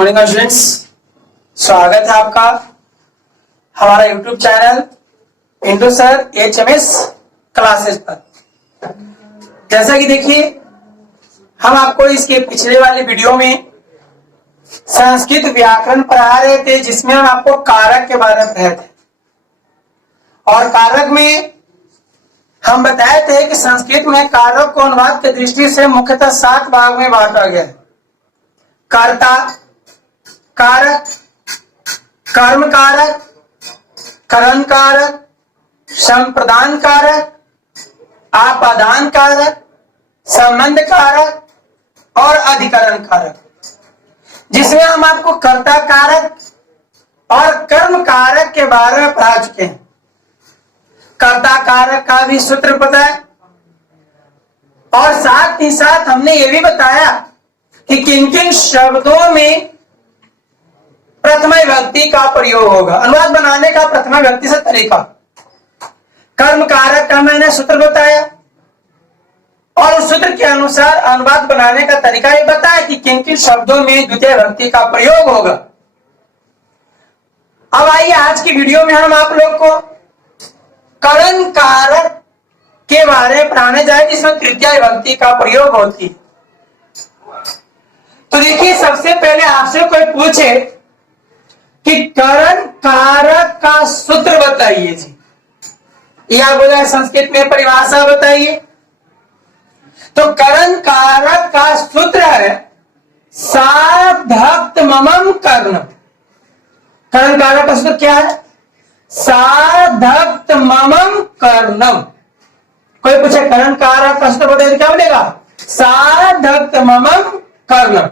Morning students, स्वागत है आपका हमारा YouTube channel Indu sir HMS classes पर। जैसा कि देखिए, हम आपको इसके पिछले वाले वीडियो में संस्कृत व्याकरण पढ़ा रहे थे, जिसमें हम आपको कारक के बारे में पढ़े थे। और कारक में हम बताए थे कि संस्कृत में कारक को अनुवाद की दृष्टि से मुख्यतः 7 भाग में बांटा गया है। कर्ता कारक, कर्म कारक, करण कारक, संप्रदान कारक, आपादान कारक, संबंध कारक और अधिकरण कारक, जिसमें हम आपको कर्ता कारक और कर्म कारक के बारे में पढ़ा चुके हैं। कर्ता कारक का भी सूत्र पता है और साथ ही साथ हमने ये भी बताया कि किन किन शब्दों में प्रथमा विभक्ति का प्रयोग होगा। अनुवाद बनाने का प्रथमा विभक्ति से तरीका, कर्म कारक का मैंने सूत्र बताया और उस सूत्र के अनुसार अनुवाद बनाने का तरीका ये बताया कि किन किन शब्दों में द्वितीय विभक्ति का प्रयोग होगा। अब आइए आज की वीडियो में हम आप लोग को करण कारक के बारे में पढ़ाने जाए, जिसमें तृतीय विभक्ति का प्रयोग होती है। तो देखिए, सबसे पहले आपसे कोई पूछे कि करण कारक का सूत्र बताइए जी, या बोला संस्कृत में परिभाषा बताइए। तो करण कारक का सूत्र है साधक्त ममम कर्णम। करण कारक का सूत्र क्या है? साधक्त ममम कर्णम। कोई पूछे करण कारक का सूत्र बताइए, क्या बोलेगा? साधक्त ममम कर्णम,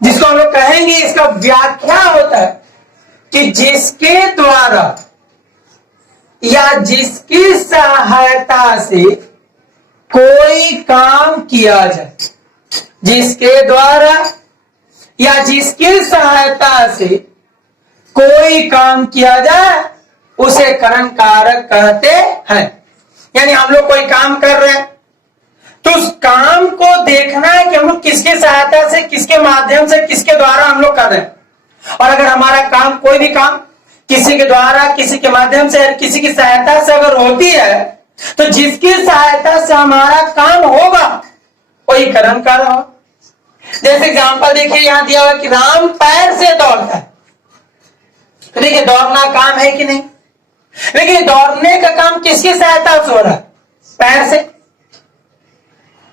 जिसको हम लोग कहेंगे, इसका व्याख्या होता है कि जिसके द्वारा या जिसकी सहायता से कोई काम किया जाए, जिसके द्वारा या जिसकी सहायता से कोई काम किया जाए उसे करण कारक कहते हैं। यानी हम लोग कोई काम कर रहे हैं तो उस काम को देखना है कि हम लोग किसके सहायता से, किसके माध्यम से, किसके द्वारा हम लोग कर रहे हैं। और अगर हमारा काम, कोई भी काम किसी के द्वारा, किसी के माध्यम से, किसी की सहायता से अगर होती है, तो जिसकी सहायता से हमारा काम होगा वही करण कारक हो। जैसे एग्जांपल देखिए, यहां दिया हुआ कि राम पैर से दौड़ता है। तो देखिए, दौड़ना काम है कि नहीं? लेकिन दौड़ने का काम किसकी सहायता से हो रहा है? पैर से।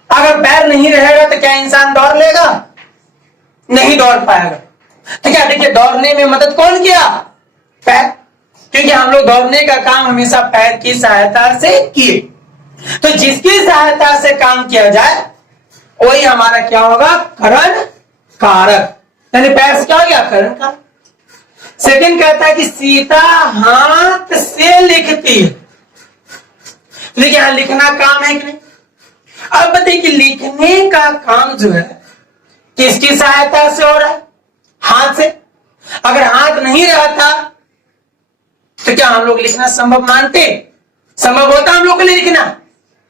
अगर पैर नहीं रहेगा तो क्या इंसान दौड़ लेगा? नहीं दौड़ पाएगा। तो क्या देखिए, दौड़ने में मदद कौन किया? पैर। क्योंकि हम लोग दौड़ने का काम हमेशा पैर की सहायता से किए। तो जिसकी सहायता से काम किया जाए वही हमारा क्या होगा? करण कारक। यानी पैर से क्या हो गया? करण कारक। सेकंड कहता है कि सीता हाथ से लिखती है। देखिए, यहां लिखना काम है कि नहीं? अब बताइए कि लिखने का काम जो है किसकी सहायता से हो रहा है? हाथ से। अगर हाथ नहीं रहता तो क्या हम लोग लिखना संभव मानते? संभव होता हम लोग के लिए लिखना?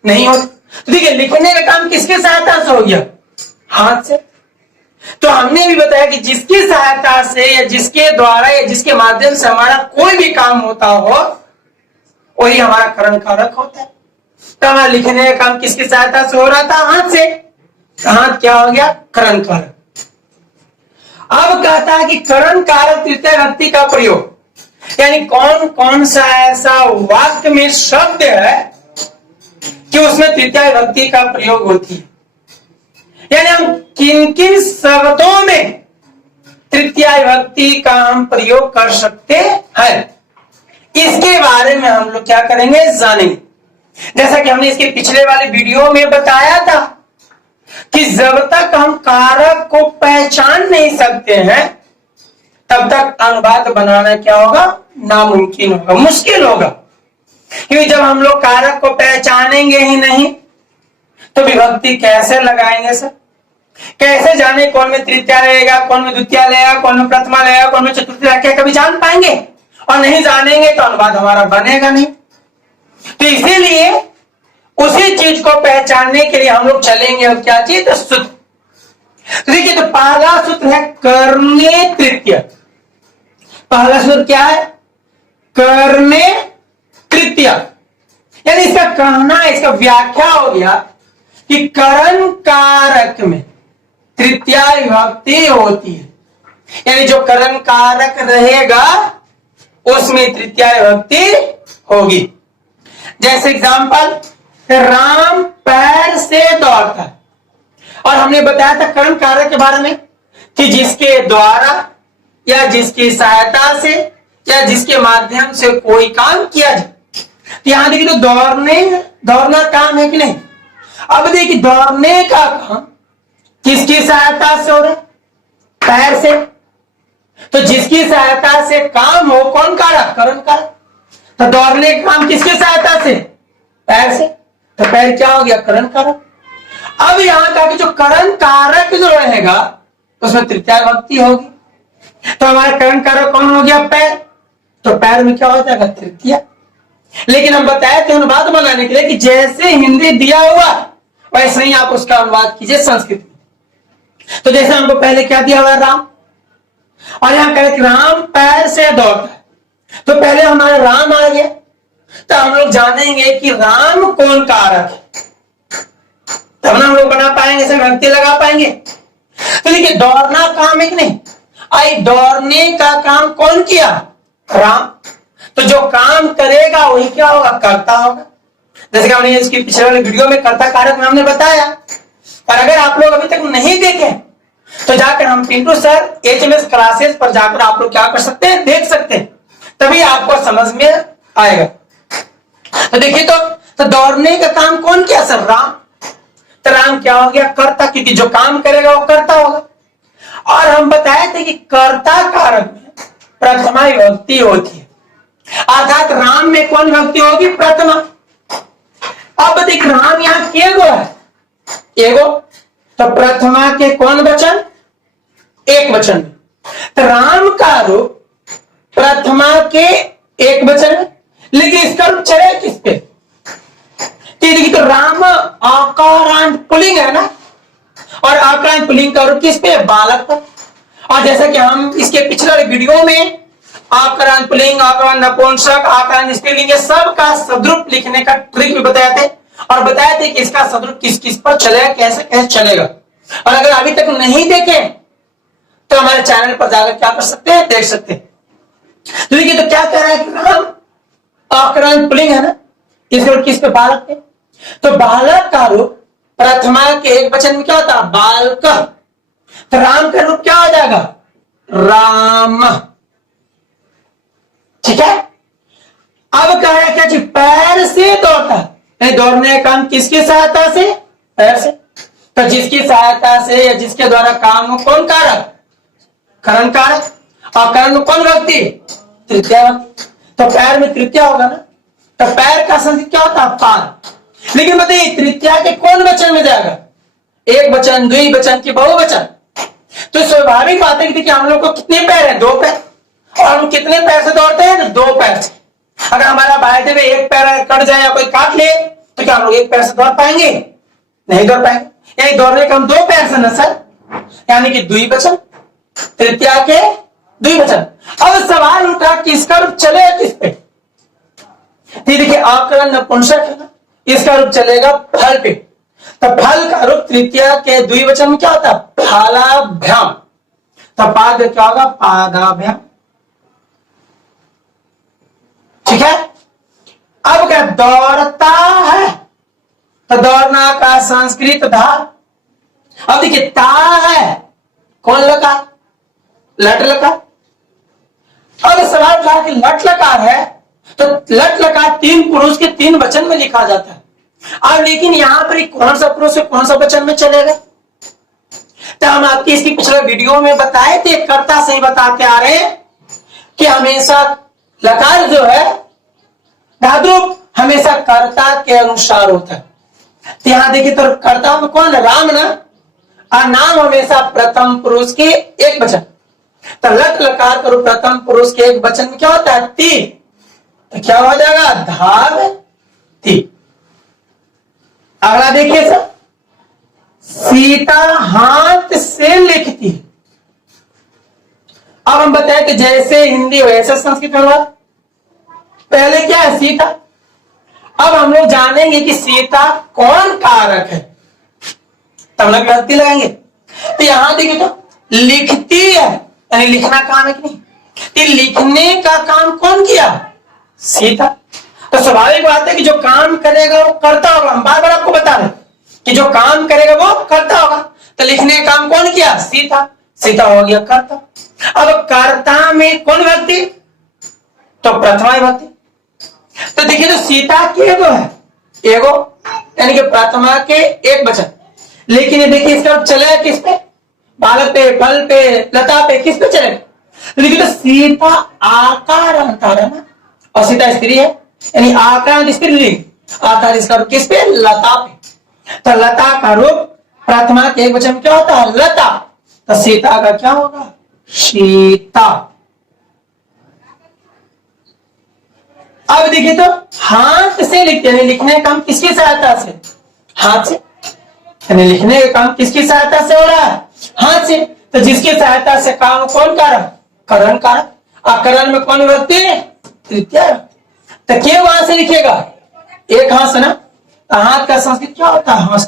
नहीं होता। तो देखिए, लिखने का काम किसकी सहायता से हो गया? हाथ से। तो हमने भी बताया कि जिसकी सहायता से या जिसके द्वारा या जिसके माध्यम से हमारा कोई भी काम होता हो वही हमारा करण कारक होता है। तो हमारा लिखने का काम किसकी सहायता से हो रहा था? हाथ से। हाथ क्या हो गया? करण कारक। अब कहता है कि करण कारक तृतीय विभक्ति का प्रयोग, यानी कौन कौन सा ऐसा वाक्य में शब्द है कि उसमें तृतीय विभक्ति का प्रयोग होती है। यानी हम किन किन शब्दों में तृतीय विभक्ति का हम प्रयोग कर सकते हैं, इसके बारे में हम लोग क्या करेंगे? जानेंगे। जैसा कि हमने इसके पिछले वाले वीडियो में बताया था कि जब तक हम कारक को पहचान नहीं सकते हैं तब तक अनुवाद बनाना क्या होगा? नामुमकिन होगा, मुश्किल होगा। क्योंकि जब हम लोग कारक को पहचानेंगे ही नहीं तो विभक्ति कैसे लगाएंगे सर? कैसे जाने कौन में तृतीया लगेगा, कौन में द्वितीया लगेगा, कौन में प्रथमा लगेगा, कौन में चतुर्थी लगेगा? कभी जान पाएंगे? और नहीं जानेंगे तो अनुवाद हमारा बनेगा नहीं। तो इसीलिए उसी चीज को पहचानने के लिए हम लोग चलेंगे। अब क्या चीज? सूत्र। तो देखिए, तो पहला सूत्र है करने तृतीय। पहला सूत्र क्या है? करने तृतीय। यानी इसका कहना, इसका व्याख्या हो गया कि करण कारक में तृतीया विभक्ति होती है। यानी जो करण कारक रहेगा उसमें तृतीया विभक्ति होगी। जैसे एग्जांपल, राम पैर से दौड़ता है, और हमने बताया था करण कारक के बारे में कि जिसके द्वारा या जिसकी सहायता से या जिसके माध्यम से कोई काम किया जाए। तो यहां देखिए, तो दौड़ना काम है कि नहीं? अब देखिए, दौड़ने का काम किसकी सहायता से हो रहा है? पैर से। तो जिसकी सहायता से काम हो, कौन कारक? करण कारक। तो दौड़ने का काम किसकी सहायता से? पैर से। तो पैर क्या हो गया? करण कारक। अब यहां का जो करण कारक जो रहेगा उसमें तृतीया विभक्ति होगी। तो हमारा करण कारक कौन हो गया? पैर। तो पैर में क्या हो जाएगा? तृतीया। लेकिन हम बताए थे अनुवाद बनाने के लिए कि जैसे हिंदी दिया हुआ वैसे ही आप उसका अनुवाद कीजिए संस्कृत में। तो जैसे हमको पहले क्या दिया हुआ है? राम, और यहां कह रहे राम पैर से दौड़ता है, तो पहले हमारा राम आ गया। तो हम लोग जानेंगे कि राम कौन कारक है, तब ना हम लोग बना पाएंगे, से विभक्ति लगा पाएंगे। तो देखिए, दौड़ना काम है कि नहीं? आई दौड़ने का काम कौन किया? राम। तो जो काम करेगा वही क्या होगा? कर्ता होगा। जैसे कि हमने इसकी पिछले वाले वीडियो में कर्ता कारक में हमने बताया। और अगर आप लोग अभी तक नहीं देखे तो जाकर हम पिंटू सर HMS क्लासेस पर जाकर आप लोग क्या कर सकते हैं? देख सकते हैं, तभी आपको समझ में आएगा। तो देखिए, तो दौड़ने का काम कौन किया? सर राम। तो राम क्या हो गया? कर्ता, क्योंकि जो काम करेगा वो कर्ता होगा। और हम बताए थे कि कर्ता कारक में प्रथमा विभक्ति होती है, अर्थात राम में कौन विभक्ति होगी? प्रथमा। अब देख, राम यहां केगो है, एगो। तो प्रथमा के कौन वचन? एक वचन में। तो राम का रूप प्रथमा के एक वचन में, लेकिन इसका रूप चले किस पे? देखिए, तो राम आकारांत पुल्लिंग है ना, और आकारांत पुल्लिंग का रूप किस पे? बालक पर। और जैसा कि हम इसके पिछले वीडियो में आकारांत पुल्लिंग, आकारांत नपुंसक, आकारांत स्त्रीलिंग, सब का सदरूप लिखने का ट्रिक भी बताए थे, और बताए थे कि इसका सदरूप किस किस पर चलेगा, कैसे कैसे चलेगा। और अगर अभी तक नहीं देखे तो हमारे चैनल पर जाकर क्या कर सकते हैं? देख सकते हैं। तो देखिए, तो क्या कह रहा है कि राम आकारांत पुल्लिंग है ना, इसके रूप किस पे? बालक पे। तो बालक का रूप प्रथमा के एक वचन में क्या होता है? बालक। तो राम का रूप क्या हो जाएगा? राम। ठीक है। अब कह रहा है क्या जी? पैर से दौड़ता है। दौड़ने का काम किसकी सहायता से? पैर से। तो जिसकी सहायता से या जिसके द्वारा काम हो, कौन कारक? करण कारक। और करण में कौन विभक्ति? तृतीया विभक्ति। तो पैर में तृतीया होगा ना, तो पैर का संस्कृत क्या होता है? पाद। लेकिन बताइए, तृतीया के कौन वचन में जाएगा? एक वचन, द्विवचन की बहुवचन। तो स्वाभाविक बात है कि देखिए, हम लोग को कितने पैर है? दो पैर। और हम कितने पैर से दौड़ते हैं? दो पैर से। अगर हमारा बाय में एक पैर कट जाए या कोई काट ले तो क्या हम लोग एक पैर से दौड़ पाएंगे? नहीं दौड़ पाएंगे। यानी दौड़ने का हम दो पैर से ना सर, यानी कि द्विवचन, तृतीया के द्विवचन। अब सवाल उठा कि इसका रूप चले किस पे? देखिए, आकरण नपुंसक है ना, इसका रूप चलेगा फल पे। तो फल का रूप तृतीया के द्विवचन में क्या होता है? फालाभ्याम। तो पाद क्या होगा? पादाभ्याम। ठीक है। अब क्या? दौड़ता है, तो दौड़ना का संस्कृत धा। अब देखिए, ता है कौन लकार? लट लकार। अब सवाल उठा कि लट लकार है, तो लट लकार तीन पुरुष के तीन वचन में लिखा जाता है। अब लेकिन यहां पर कौन सा पुरुष है, कौन सा वचन में चलेगा? तो हम आपकी इसकी पिछले वीडियो में बताए थे, कर्ता से ही बताते आ रहे हैं कि हमेशा लकार जो है धातु हमेशा कर्ता के अनुसार होता है। तो यहां देखिए, तो कर्ता में कौन? राम ना, और नाम हमेशा प्रथम पुरुष के एक वचन। तो लट लकार करो प्रथम पुरुष के एक वचन में क्या होता है? ती। तो क्या हो जाएगा? धाव ती। अगला देखिए सर, सीता हाथ से लिखती। अब हम बताएं कि जैसे हिंदी वैसे संस्कृत होगा। पहले क्या है? सीता। अब हम लोग जानेंगे कि सीता कौन कारक है, तब ना विभक्ति लगाएंगे। तो यहां देखिए तो लिखती है, यानी लिखना काम है कि नहीं? तो लिखने का काम कौन किया? सीता। तो स्वाभाविक बात है कि जो काम करेगा वो करता होगा। हम बार बार आपको बता रहे कि जो काम करेगा वो करता होगा। तो लिखने का काम कौन किया? सीता। सीता हो गया कर्ता। अब कर्ता में कौन व्यक्ति? तो प्रथमा विभक्ति। तो देखिए तो सीता के एगो है, एगो यानी कि प्रथमा के एक वचन। लेकिन ये देखिए इसका चले किस पे? बालक पे, फल पे, लता पे, किस पे चले? देखिए तो सीता आकार अंतर है ना, और सीता स्त्री है, यानी आकार स्त्रीलिंग। आकार इसका रूप किस पे? लता पे। तो लता का रूप प्रथमा के एक वचन में क्या होता है? लता। तो सीता का क्या होगा? सीता। अब देखिए तो हाथ से लिखते हैं, लिखने का काम किसकी सहायता से? हाथ से। यानी लिखने का काम किसकी सहायता से हो रहा है? हाथ से। तो जिसकी सहायता से काम कौन कारक? करण कारक। और करण में कौन विभक्ति? तृतीया। तो के वहां से लिखेगा? एक हाथ से ना। तो हाथ का संस्कृत क्या होता है? हाथ।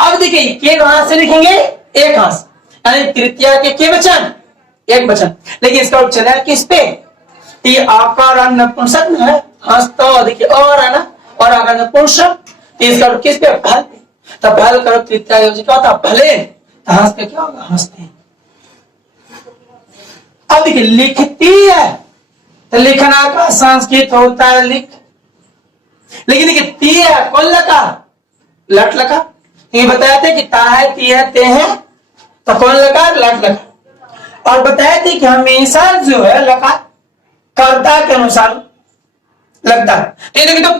अब देखिए के वहां से लिखेंगे एक हाथ, यानी तृतीया के वचन एक वचन। लेकिन इसका उच्चारण है किस पे? ये आकार नपुंसक है, हंस तो देखिए और है ना, और आकार नपुंसक। इसका किस पे? फल पे। तो फल करो तृतीया क्या होता? भले। तो हंस पे क्या होगा? हंसते। अब देखिए लिखती है, तो लिखना का संस्कृत होता है लिख। लेकिन देखिए ती है, कौन लका? लट लका। ये बताए थे कि ता है, ती है, ते है, तो कौन लका? लट लका। और बताए थे कि हमेशा जो है लका कर्ता के अनुसार लगता है। देखिए तो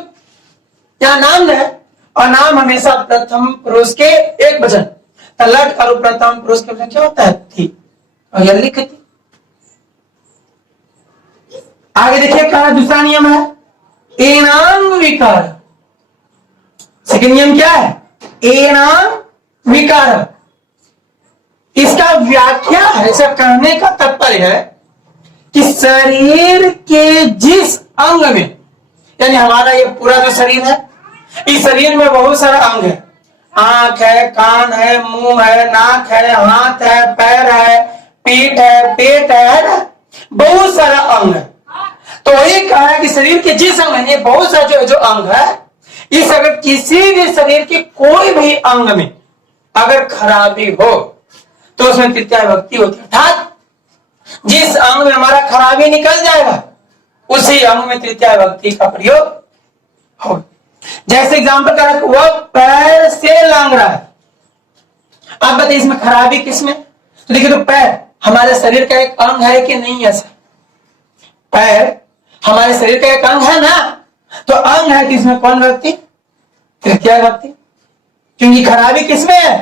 यहां नाम है, और नाम हमेशा प्रथम पुरुष के एक वचन। तो लट का रूप प्रथम पुरुष के वचन क्या होता है? थी। और यह लिखती। आगे देखिए कहा दूसरा नियम है एनाम विकार। सेकंड नियम क्या है? एनाम विकार। इसका व्याख्या है, ऐसा कहने का तात्पर्य है कि शरीर के जिस अंग में, यानी हमारा ये पूरा जो शरीर है, इस शरीर में बहुत सारा अंग है। आंख है, कान है, मुंह है, नाक है, हाथ है, पैर है, पीठ है, पेट है ना, बहुत सारा अंग है। तो वही कहा है कि शरीर के जिस अंग में, बहुत सारा जो अंग है, इस अगर किसी भी शरीर के कोई भी अंग में अगर खराबी हो तो उसमें तृतीया विभक्ति होती है। अर्थात जिस अंग में हमारा खराबी निकल जाएगा उसी अंग में तृतीया विभक्ति का प्रयोग हो। जैसे एग्जांपल का वह पैर से लांग रहा है। आप बताइए इसमें खराबी किसमें? तो देखिए तो पैर हमारे शरीर का एक अंग है कि नहीं है? पैर हमारे शरीर का एक अंग है ना, तो अंग है कि इसमें कौन विभक्ति? तृतीया विभक्ति। क्योंकि खराबी किसमें है?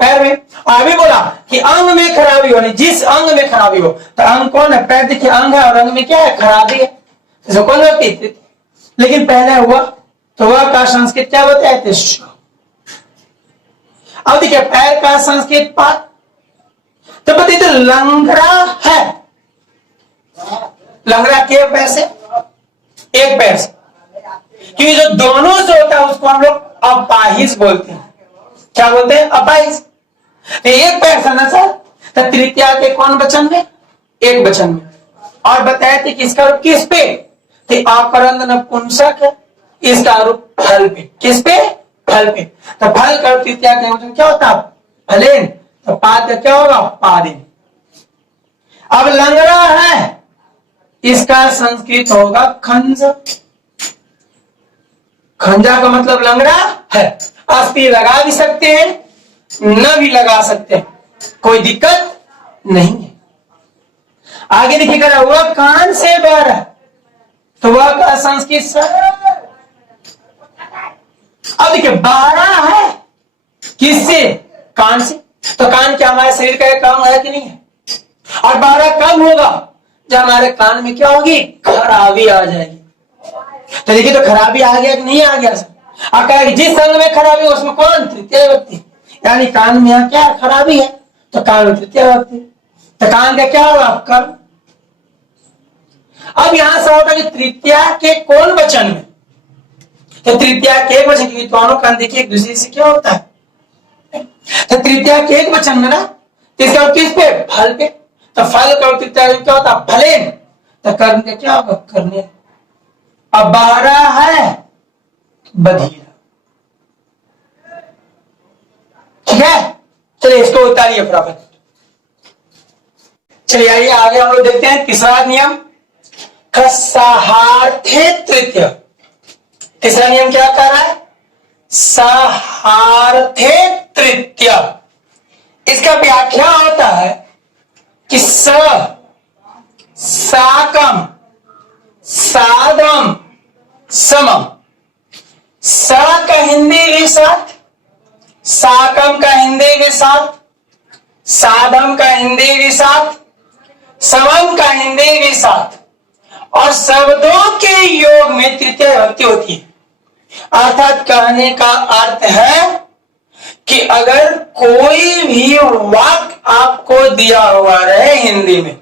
पैर में। अभी बोला कि अंग में खराबी हो, जिस अंग में खराबी हो, तो अंग कौन है? पैर। देखिए अंग है और अंग में क्या है? खराबी है, तो कौन व्यक्ति? लेकिन पहले हुआ तो वह का संस्कृत क्या बताया थे? अब देखिए पैर का संस्कृत पाद। तो बताइए तो लंगड़ा है, लंगड़ा के पैर से? एक पैर से। क्योंकि जो दोनों से होता है उसको हम लोग अपाहिज बोलते हैं। क्या बोलते हैं? अपाहिज। एक पैर से ना सर, तो तृतीया के कौन वचन में? एक वचन में। और बताए थे कि इसका रूप किस पे? तो आकरंद नपुंसक है, इसका रूप फल पे। किस पे? फल पे। तो फल का तृतीया के वचन क्या होता है? फलेन। तो पाद का क्या होगा? पादेन। अब लंगड़ा है, इसका संस्कृत होगा खंज। खंजा का मतलब लंगड़ा है। अस्थि लगा भी सकते हैं, न भी लगा सकते हैं, कोई दिक्कत नहीं है। आगे देखिएगा वह कान से बहरा, तो वह का संस्कृत सर। अब देखिए बहरा है किससे? कान से। तो कान क्या हमारे शरीर का एक अंग है कि नहीं है? और बहरा कब होगा? जब हमारे कान में क्या होगी? खराबी आ जाएगी। तो देखिए तो खराबी आ गया कि नहीं आ गया? आप कहेंगे जिस अंग में खराबी हो उसमें कौन? तृतीया विभक्ति। यानी कान में यहाँ क्या खराबी है, तो कान में तृतीया विभक्ति, तो कान का क्या होगा कर्म। अब यहां से होगा कि तृतीया के कौन वचन में, तो तृतीया के एक वचन की दोनों कान देखिए एक दूसरे से क्या होता है, तो तृतीया के एक वचन में ना, तो इसका किस पे फल पे, तो फल का तृतीया क्या होता है फलेन, तो कर्म का क्या होगा करने। अब 12 है बधिया, ठीक है। चलिए इसको उतारिए फटाफट। चलिए आइए आगे हम लोग देखते हैं तीसरा नियम, सहार्थे तृतीय। तीसरा नियम क्या कह रहा है, सहार्थे तृतीय। इसका व्याख्या होता है कि साकम साधम समम। स का हिंदी के साथ, साकम का हिंदी के साथ, साधम का हिंदी के साथ, समम का हिंदी के साथ, और शब्दों के योग में तृतीय विभक्ति होती है। अर्थात कहने का अर्थ है कि अगर कोई भी वाक्य आपको दिया हुआ रहे हिंदी में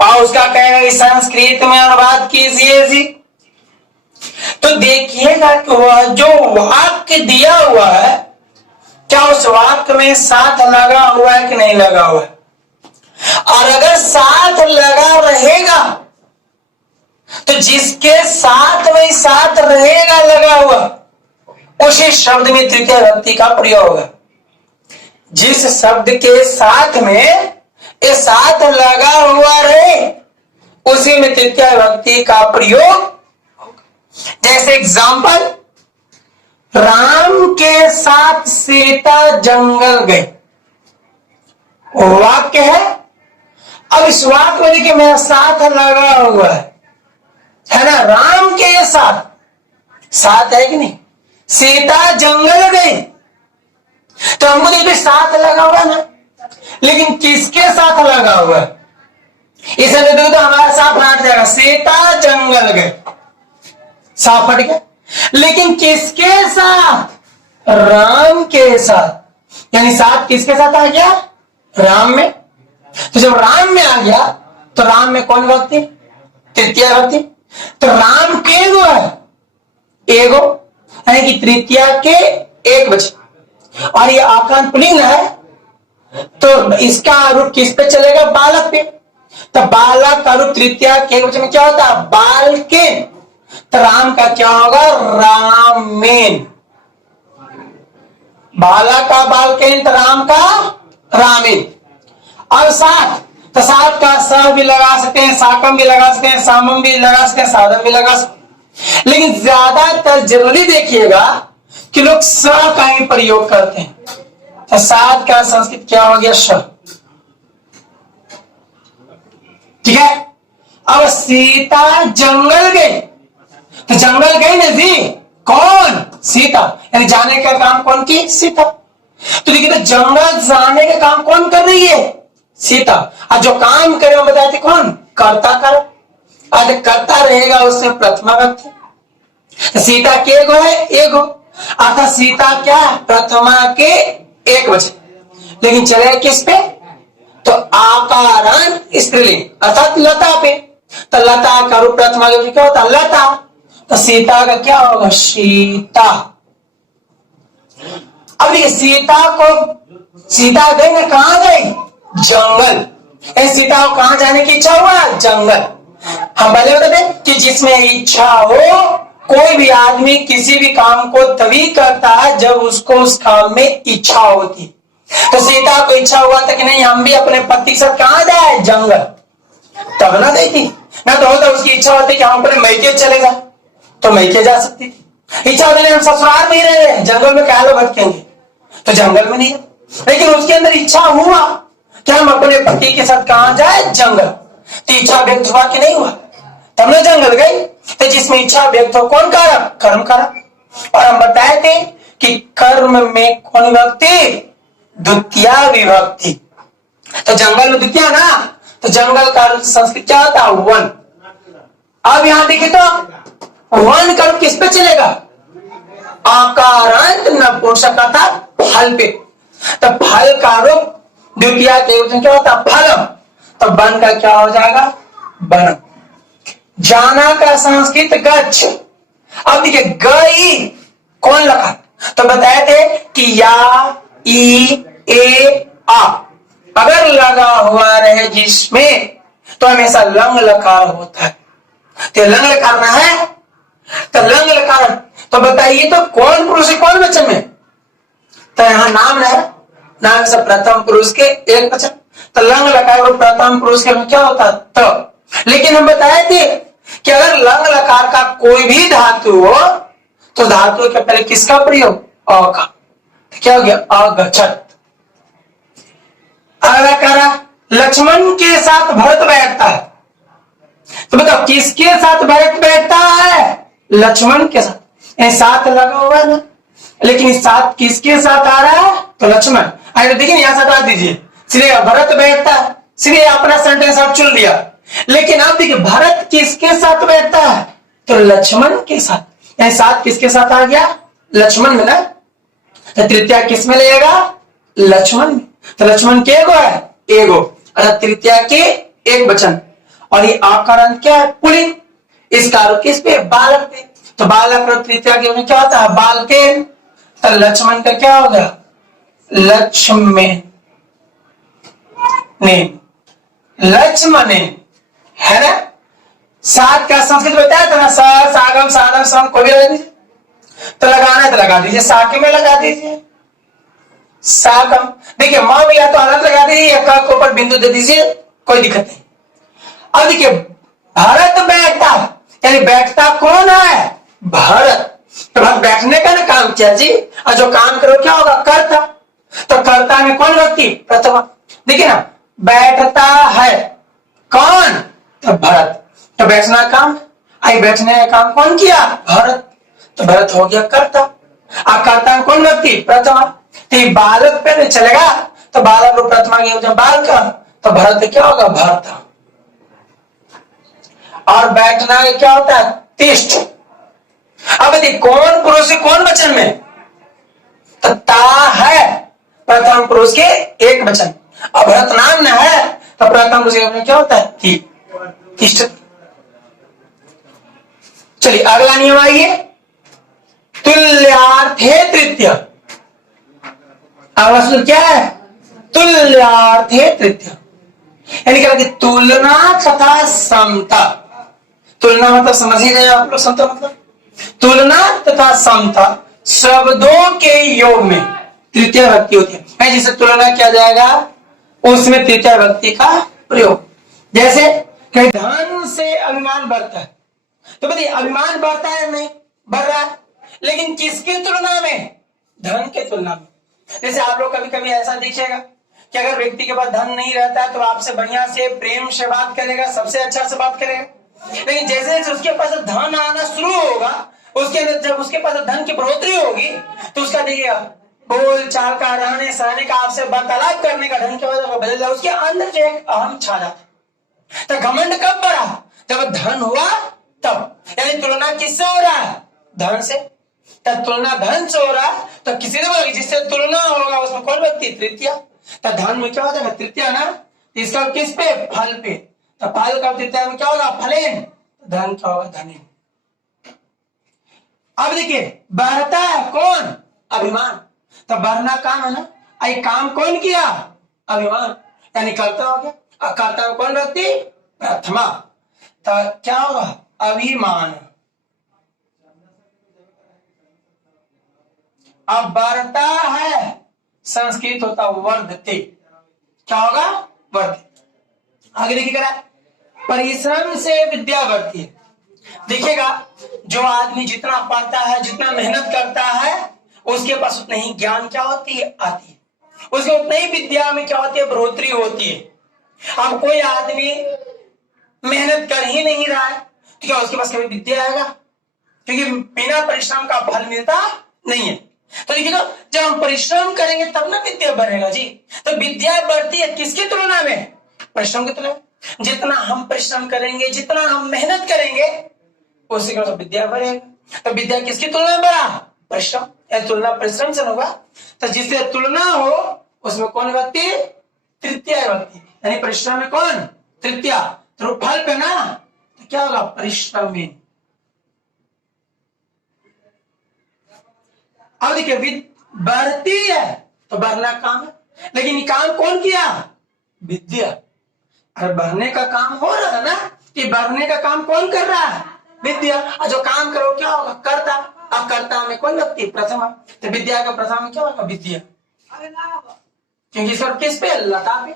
और उसका कहना कि संस्कृत में अनुवाद कीजिए जी, तो देखिएगा कि वह जो वाक्य दिया हुआ है क्या उस वाक्य में साथ लगा हुआ है कि नहीं लगा हुआ है। और अगर साथ लगा रहेगा तो जिसके साथ में साथ रहेगा लगा हुआ उसी शब्द में तृतीय विभक्ति का प्रयोग होगा। जिस शब्द के साथ में ये साथ लगा हुआ रहे उसी में तृतीय विभक्ति का प्रयोग। जैसे एग्जांपल, राम के साथ सीता जंगल गई, वाक्य है। अब इस वाक्य में देखिए मेरा साथ लगा हुआ है ना, राम के साथ, साथ है कि नहीं, सीता जंगल गई, तो हमको देखिए साथ लगा हुआ ना, लेकिन किसके साथ लगा हुआ है, इसे देखो तो हमारा साथ हट जाएगा, सीता जंगल गए, साफ हट गया। लेकिन किसके साथ, राम के साथ, यानी साथ किसके साथ आ गया, राम में। तो जब राम में आ गया तो राम में कौन विभक्ति, तृतीय विभक्ति। तो राम के एगो है, एगो यानी कि तृतीया के एक वचन, और ये आकांत पुल्लिंग है तो इसका रूप किस पे चलेगा, बालक पे। तो बालक का रूप तृतीया के एक वचन में क्या होता है, बालकेन। तो राम का क्या होगा, रामेन। बालक का बालकेन, तो राम का रामेन। और साथ, तो साथ का स भी लगा सकते हैं, साकम भी लगा सकते हैं, सामम भी लगा सकते हैं, साधम भी लगा सकते हैं। लेकिन ज्यादातर जरूरी देखिएगा कि लोग स का ही प्रयोग करते हैं। तो साथ का संस्कृत क्या हो गया, श, ठीक है। अब सीता जंगल गई, तो जंगल गई ना जी, कौन, सीता, यानी जाने का काम कौन की, सीता। तो देखिए तो जंगल जाने का काम कौन कर रही है, सीता। और जो काम करे वो बताए थे कौन, कर्ता कर। और कर्ता रहेगा उसमें प्रथमा विभक्ति। तो सीता के एगो है, एगो, अर्थात सीता क्या, प्रथमा के एक वचन। लेकिन चले किस पे, तो आकारांत स्त्रीलिंग अर्थात लता पे। तो लता का रूप प्रथमा के क्या होता, लता। तो सीता का क्या होगा, सीता। अब ये सीता को, सीता गई ना, कहां गई, जंगल। सीता को कहां जाने की इच्छा हुआ, जंगल। हम पहले बताते कि जिसमें इच्छा हो, कोई भी आदमी किसी भी काम को तभी करता है जब उसको उस काम में इच्छा होती। तो सीता को इच्छा हुआ था कि नहीं हम भी अपने पति के साथ कहां जाए, जंगल, तब ना गई थी। ना तो होता उसकी इच्छा होती कि हम अपने मैके चले जाए, तो मैके जा सकती थी। इच्छा होती हम ससुराल में ही रह रहे, जंगल में क्या लोग भटकेंगे, तो जंगल में नहीं। लेकिन उसके अंदर इच्छा हुआ कि हम अपने पति के साथ कहां जाए, जंगल। तो इच्छा व्यक्त हुआ कि नहीं हुआ, तब ना जंगल गई। तो जिसमें इच्छा व्यक्त हो कौन कारक, कर्म कारक। और हम बताए थे कि कर्म में कौन विभक्ति, द्वितीय विभक्ति। तो जंगल में द्वितीय ना, तो जंगल का संस्कृत क्या होता है, वन। अब यहां देखिए तो वन कर्म किस पे चलेगा, आकारांत नपुंसक अर्थात हल पे। तो फल का रूप द्वितीया के वचन क्या होता है? फलम। तो वन का क्या हो जाएगा? वनम। जाना का संस्कृत गच्छ। अब देखिए गई कौन लगा? तो बताए थे कि या, ई, ए, आ अगर लगा हुआ रहे जिसमें तो हमेशा लंग लकार होता है। तो लंग लकारना है तो लंग लकार। तो बताइए तो कौन पुरुष है कौन वचन में? तो यहां नाम है, नाम से प्रथम पुरुष के एक वचन। तो लंग लकार और प्रथम पुरुष के क्या होता है? तो लेकिन हम बताए थे कि अगर लंग लकार का कोई भी धातु हो तो धातु के पहले किसका प्रयोग? अ का। तो क्या हो गया? अगच्छत। अगला करा लक्ष्मण के साथ भरत बैठता है। तो बताओ किसके साथ भरत बैठता है? लक्ष्मण के साथ। साथ लगा हुआ है ना, लेकिन साथ किसके साथ आ रहा है? तो लक्ष्मण। आइए देखिए यहां से हटा दीजिए, सीधे भरत बैठता है, सीधे अपना सेंटेंस आप चुन लिया। लेकिन आप देखिए भरत किसके साथ बैठता है? तो लक्ष्मण के साथ। साथ किसके साथ आ गया? लक्ष्मण में ना। तो तृतीया किस में लगेगा? लक्ष्मण में। तो लक्ष्मण के एगो है? एगो। अर्थात तृतीया के एक वचन। और ये आकार अंत क्या है? पुलिंग। इसका आरोप किस पे? बालक पे। तो बालक और तृतीया के क्या होता है? बालकेन। तो लक्ष्मण का क्या होगा? लक्ष्मण ने, लक्ष्मण है ना। सात का संस्कृत बताया था ना, सा, सागम, साधम, सम, कोई भी लगा दीजिए। तो लगाना है तो लगा दीजिए, साके में लगा दीजिए सागम। देखिए मां में या तो आनंद लगा दीजिए या क के ऊपर बिंदु दे दीजिए, कोई दिक्कत नहीं। अब देखिए भरत बैठता, यानी बैठता कौन है? भरत। तो भरत बैठने का ना काम किया जी, और जो काम करो क्या होगा? करता। तो कर्ता में कौन व्यक्ति? प्रथमा। देखिए ना बैठता है कौन? तो भरत। तो बैठना काम, आई बैठने का काम कौन किया? भरत। तो भरत हो गया कर्ता। अब कर्ता में कौन व्यक्ति? प्रथमा। तो बालक पे नहीं चलेगा, तो बालक और प्रथमा के बाल का, तो भरत क्या होगा? भरता। और बैठना क्या होता है? तिष्ठ। अब देखिए कौन पुरुष कौन वचन में? तो ता है प्रथम पुरुष के एक वचन। अब भरत नाम न है तो प्रथम पुरुष के क्या होता है? तिष्ठ। चलिए अगला नियम आइए, तुल्यार्थे तृतीय। अगला क्या है? तुल्यार्थे तृतीय, यानी क्या? तुलना तथा समता। तुलना मतलब समझ ही रहे आप लोग, समता मतलब तुलना तथा समता शब्दों के योग में तृतीय व्यक्ति होती है। जिसे तुलना किया जाएगा उसमें तृतीय व्यक्ति का प्रयोग। जैसे कहीं धन से अभिमान बढ़ता है, तो बताइए अभिमान बढ़ता है नहीं? बढ़ रहा है, लेकिन किसकी तुलना में? धन के तुलना में। जैसे आप लोग कभी कभी ऐसा देखिएगा कि अगर व्यक्ति के पास धन नहीं रहता है तो आपसे बढ़िया से प्रेम से बात करेगा, सबसे अच्छा से बात करेगा। लेकिन जैसे जैसे उसके पास धन आना शुरू होगा, उसके अंदर जब उसके पास धन की बढ़ोतरी होगी तो उसका देखिएगा बोल चाल का, रहने सहने का, आपसे वार्तालाप करने का ढंग के बाद बदल जाए, उसके अंदर जो एक अहम छा जाता। तो घमंड कब बढ़ा? जब धन हुआ तब। यानी तुलना किससे हो रहा है? धन से। तब तुलना धन से हो रहा है तो किसी ने बोला जिससे तुलना होगा उसमें कौन व्यक्ति? तृतीया। तो धन में क्या हो जाएगा? तृतीया ना। इसका किस पे? फल पे। तो फल का तृतीया में क्या होगा? फलेन। धन क्या होगा? धनेन। अब देखिए बढ़ता है कौन? अभिमान। तो बढ़ना काम है ना, आई काम कौन किया? अभिमान, यानी कर्ता हो गया। और कर्ता में कौन व्यक्ति? प्रथमा। तो क्या होगा? अभिमान। अब बढ़ता है संस्कृत होता वर्धते। क्या होगा? वर्धित। आगे देखिएगा परिश्रम से विद्या बढ़ती है। देखिएगा जो आदमी जितना पढ़ता है, जितना मेहनत करता है, उसके पास उतना ही ज्ञान क्या होती है? आती है। उसके उतना ही विद्या में क्या होती है? बढ़ोतरी होती है। अब कोई आदमी मेहनत कर ही नहीं रहा है तो क्या उसके पास कभी विद्या आएगा? क्योंकि बिना परिश्रम का फल मिलता नहीं है। तो देखिए तो जब हम परिश्रम करेंगे तब ना विद्या बढ़ेगा जी। तो विद्या बढ़ती है किसकी तुलना में? परिश्रम की तुलना में। जितना हम परिश्रम करेंगे, जितना हम मेहनत करेंगे, उसी का विद्या बढ़ेगा। तो विद्या किसकी तुलना में बढ़ा? परिश्रम। या तुलना परिश्रम से होगा, तो जिससे तुलना हो उसमें कौन व्यक्ति? तृतीय व्यक्ति, यानी परिश्रम में कौन? तृतीय। तो फल पे ना तो क्या होगा? परिश्रमी। अब देखिए बढ़ती है तो बढ़ना काम है, लेकिन ये काम कौन किया? विद्या। अरे बढ़ने का काम हो रहा है ना, कि बढ़ने का काम कौन कर रहा है? विद्या। और जो काम करो क्या होगा? कर्ता। अब कर्ता में कौन व्यक्ति? प्रथम। तो विद्या का प्रथम में क्या होगा? विद्या। क्योंकि सर किस पे? लता पे।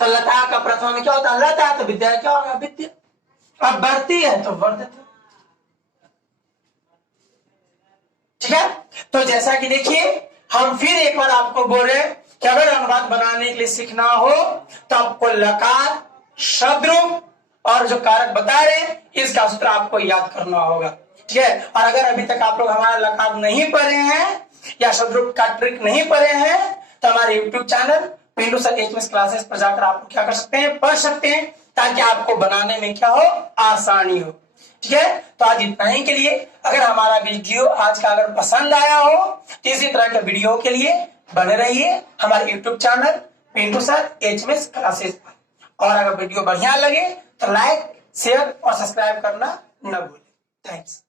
तो लता का प्रथम में क्या होता है? लता। तो विद्या क्या होगा? विद्या। अब बढ़ती है तो वर्धते। ठीक है, तो जैसा कि देखिए हम फिर एक बार आपको बोले कि अगर अनुवाद बनाने के लिए सीखना हो तो आपको लकार, शब्द रूप और जो कारक बता रहे इसका सूत्र आपको याद करना होगा। ठीक है, और अगर अभी तक आप लोग हमारा लकार नहीं पढ़े हैं या शब्द रूप का ट्रिक नहीं पढ़े हैं तो हमारे YouTube channel Pintu sir HMS classes पर जाकर आप क्या कर सकते हैं? पढ़ सकते हैं, ताकि आपको बनाने में क्या हो? आसानी हो। ठीक है, तो आज इतना ही के लिए। अगर हमारा वीडियो आज का अगर पसंद आया हो तो इसी तरह के वीडियो के लिए बने रहिए हमारे YouTube channel Pintu sir HMS classes पर। और अगर वीडियो बढ़िया लगे तो लाइक, शेयर और सब्सक्राइब करना न भूलें। थैंक्स।